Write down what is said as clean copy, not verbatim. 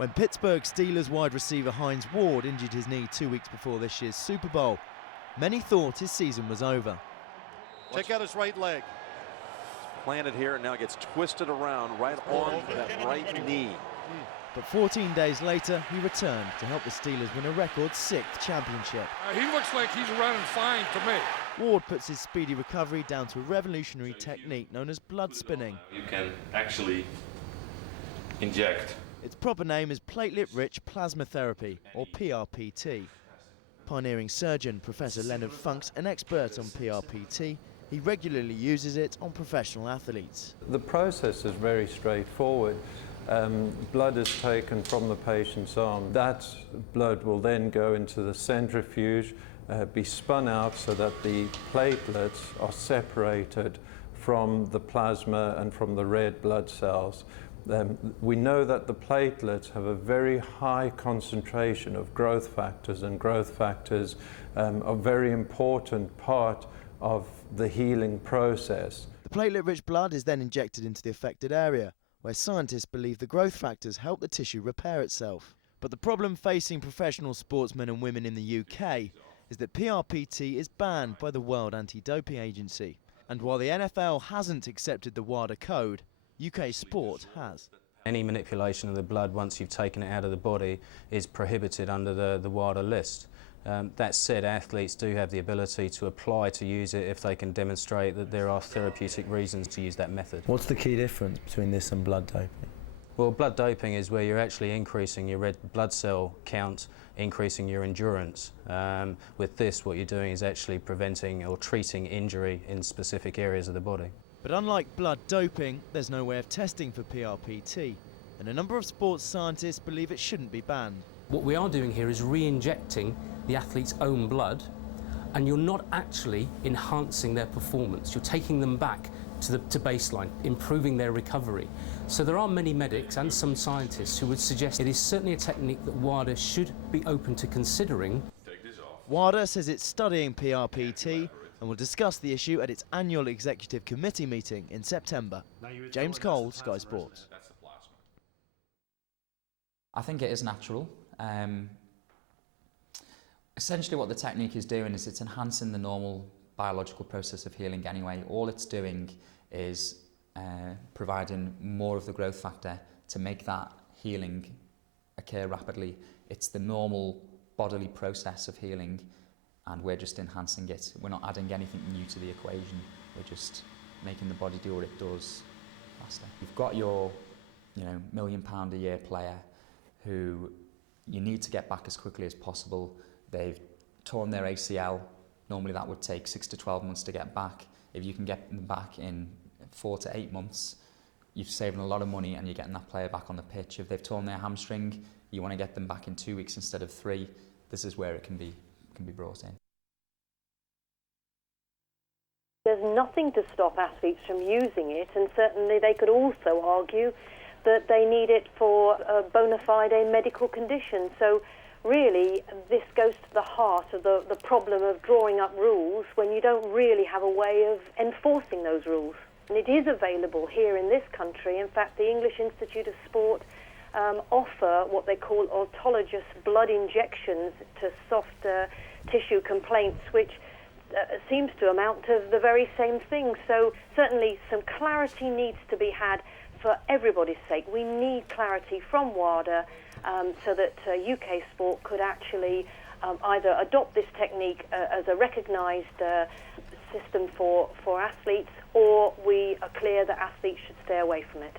When Pittsburgh Steelers wide receiver Hines Ward injured his knee 2 weeks before this year's Super Bowl, many thought his season was over. Check out his right leg. Planted here and now gets twisted around right on that right knee. But 14 days later, he returned to help the Steelers win a record 6th championship. He looks like he's running fine to me. Ward puts his speedy recovery down to a revolutionary technique known as blood spinning. You can actually inject. Its proper name is Platelet Rich Plasma Therapy, or PRPT. Pioneering surgeon Professor Lennard Funk, an expert on PRPT, he regularly uses it on professional athletes. The process is very straightforward. Blood is taken from the patient's arm. That blood will then go into the centrifuge, be spun out so that the platelets are separated from the plasma and from the red blood cells. We know that the platelets have a very high concentration of growth factors, and growth factors are a very important part of the healing process. The platelet-rich blood is then injected into the affected area, where scientists believe the growth factors help the tissue repair itself. But the problem facing professional sportsmen and women in the UK is that PRPT is banned by the World Anti-Doping Agency. And while the NFL hasn't accepted the WADA code, UK sport has. Any manipulation of the blood once you've taken it out of the body is prohibited under the WADA list. That said, athletes do have the ability to apply to use it if they can demonstrate that there are therapeutic reasons to use that method. What's the key difference between this and blood doping? Well, blood doping is where you're actually increasing your red blood cell count, increasing your endurance. With this, what you're doing is actually preventing or treating injury in specific areas of the body. But unlike blood doping, there's no way of testing for PRPT, and a number of sports scientists believe it shouldn't be banned. What we are doing here is re-injecting the athlete's own blood, and you're not actually enhancing their performance. You're taking them back to baseline, improving their recovery. So there are many medics and some scientists who would suggest it is certainly a technique that WADA should be open to considering. WADA says it's studying PRPT and will discuss the issue at its annual Executive Committee meeting in September. James Cole, Sky Sports. I think it is natural. Essentially what the technique is doing is it's enhancing the normal biological process of healing anyway. All it's doing is providing more of the growth factor to make that healing occur rapidly. It's the normal bodily process of healing, and we're just enhancing it. We're not adding anything new to the equation. We're just making the body do what it does faster. You've got your, £1 million a year player who you need to get back as quickly as possible. They've torn their ACL. Normally that would take 6 to 12 months to get back. If you can get them back in 4 to 8 months, you've saved a lot of money and you're getting that player back on the pitch. If they've torn their hamstring, you want to get them back in 2 weeks instead of 3. This is where it can be brought in. There's nothing to stop athletes from using it, and certainly they could also argue that they need it for a bona fide medical condition. So really, this goes to the heart of the problem of drawing up rules when you don't really have a way of enforcing those rules. And it is available here in this country. In fact, the English Institute of Sport offer what they call autologous blood injections to soft tissue complaints, which seems to amount to the very same thing. So certainly some clarity needs to be had for everybody's sake. We need clarity from WADA so that UK sport could actually either adopt this technique as a recognised system for athletes, or we are clear that athletes should stay away from it.